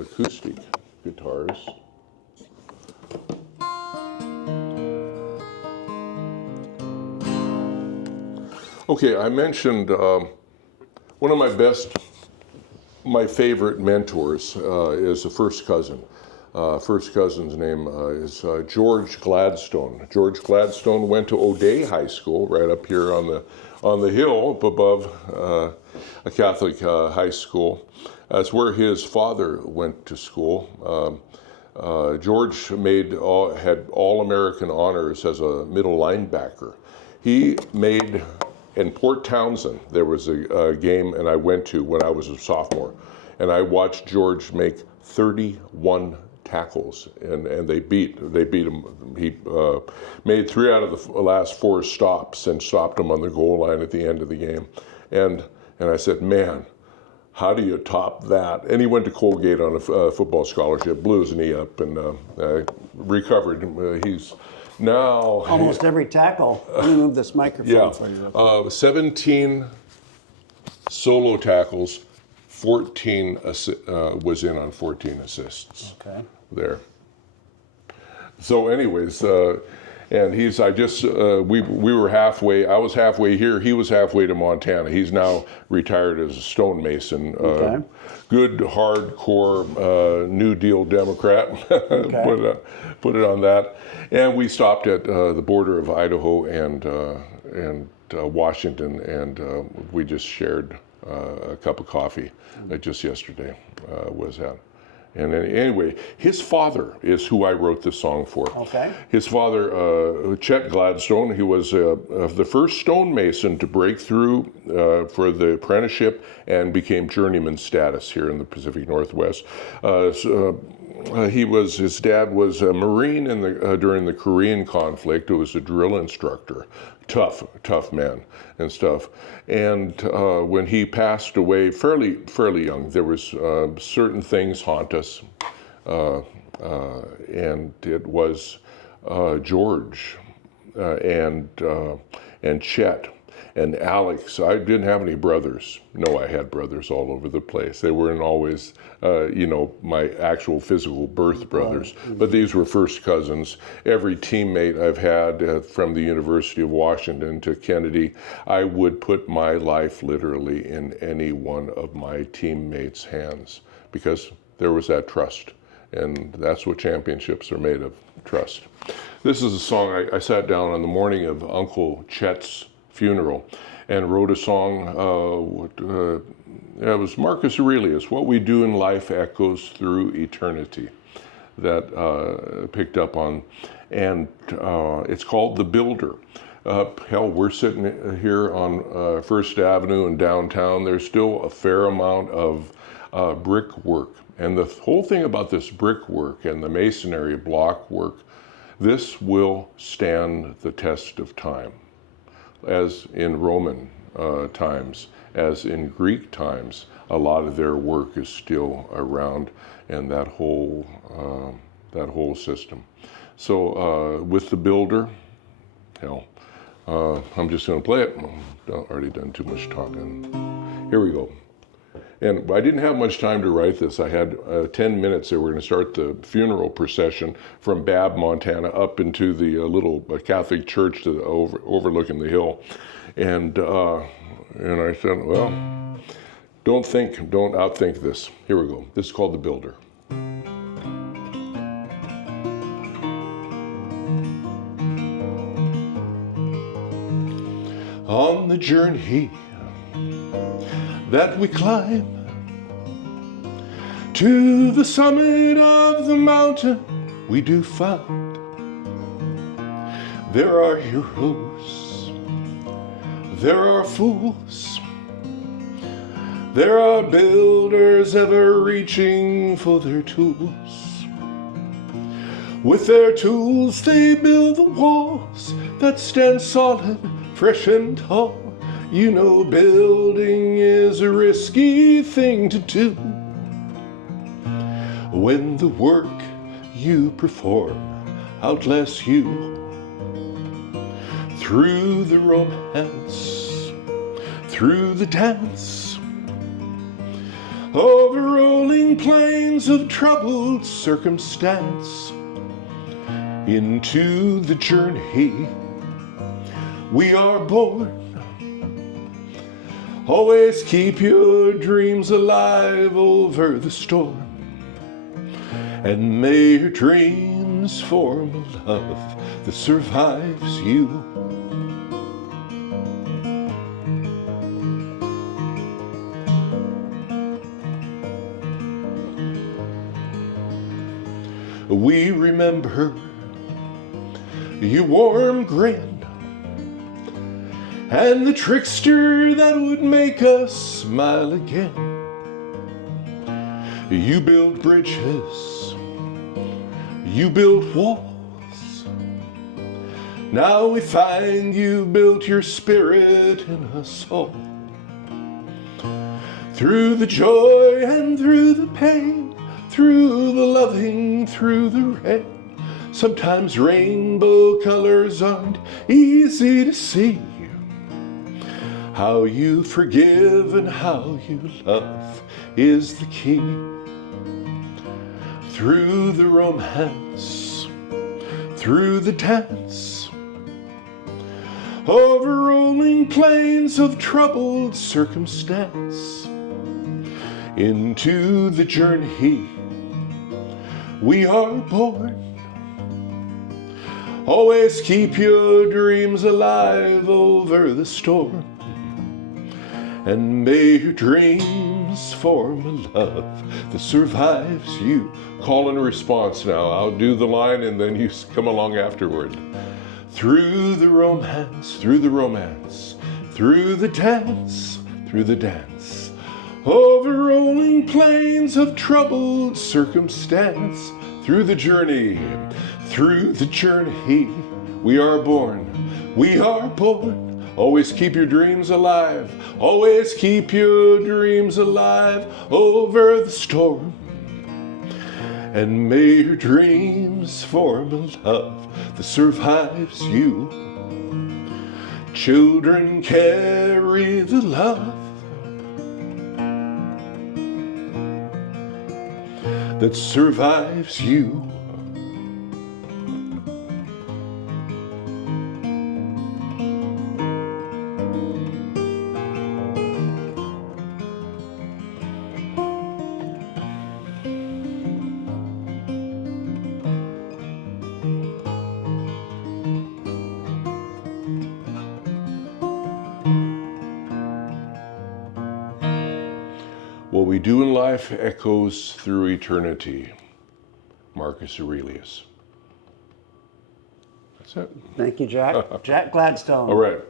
acoustic guitars. Okay, I mentioned one of my favorite mentors is a first cousin. First cousin's name is George Gladstone. George Gladstone went to O'Day High School, right up here on the hill up above a Catholic high school. That's where his father went to school. George had All-American honors as a middle linebacker. He made, in Port Townsend, there was a game, and I went to when I was a sophomore, and I watched George make 31 tackles, and they beat him. He made 3 out of the last 4 stops and stopped him on the goal line at the end of the game, and I said, man, how do you top that? And he went to Colgate on a football scholarship, blew his knee up, and recovered. He's now almost every tackle. Let me move this microphone for you. 17 solo tackles, 14 was in on 14 assists. Okay. There. So, anyways, and we were halfway. I was halfway here. He was halfway to Montana. He's now retired as a stonemason. Okay. Good, hardcore New Deal Democrat. Okay. Put it on that. And we stopped at the border of Idaho and Washington, and we just shared a cup of coffee just yesterday. Was that. And anyway, his father is who I wrote this song for. Okay. His father, Chet Gladstone, he was the first stonemason to break through for the apprenticeship and became journeyman status here in the Pacific Northwest. His dad was a Marine during the Korean conflict. He was a drill instructor. Tough man and stuff. And when he passed away fairly young, there was certain things haunt us, and it was George and Chet and Alex. I didn't have any brothers. No, I had brothers all over the place. They weren't always, my actual physical birth brothers, but these were first cousins. Every teammate I've had from the University of Washington to Kennedy, I would put my life literally in any one of my teammates' hands because there was that trust. And that's what championships are made of, trust. This is a song I sat down on the morning of Uncle Chet's funeral and wrote a song. It was Marcus Aurelius, "What we do in life echoes through eternity," that picked up on. And it's called The Builder. Hell, we're sitting here on First Avenue in downtown. There's still a fair amount of brickwork. And the whole thing about this brickwork and the masonry block work, this will stand the test of time. As in Roman times, as in Greek times, a lot of their work is still around, and that whole system. So with The Builder, I'm just going to play it. I've already done too much talking. Here we go. And I didn't have much time to write this. I had 10 minutes. They were going to start the funeral procession from Babb, Montana, up into the little Catholic church overlooking the hill. And I said, well, don't outthink this. Here we go. This is called The Builder. On the journey that we climb to the summit of the mountain, we do find there are heroes, there are fools, there are builders ever reaching for their tools. With their tools they build the walls that stand solid, fresh and tall. You know, building is a risky thing to do when the work you perform outlasts you. Through the romance, through the dance, over rolling plains of troubled circumstance. Into the journey we are born. Always keep your dreams alive over the storm, and may your dreams form a love that survives you. We remember your warm grin and the trickster that would make us smile again. You built bridges, you built walls. Now we find you built your spirit in us all. Through the joy and through the pain, through the loving, through the rain. Sometimes rainbow colors aren't easy to see. How you forgive and how you love is the key. Through the romance, through the dance, over rolling plains of troubled circumstance. Into the journey we are born. Always keep your dreams alive over the storm, and may your dreams form a love that survives you. Call and response now. I'll do the line and then you come along afterward. Through the romance, through the romance, through the dance, through the dance, over rolling plains of troubled circumstance. Through the journey we are born, we are born. Always keep your dreams alive, always keep your dreams alive over the storm. And may your dreams form a love that survives you. Children carry the love that survives you. What we do in life echoes through eternity. Marcus Aurelius. That's it. Thank you, Jack. Jack Gladstone. All right.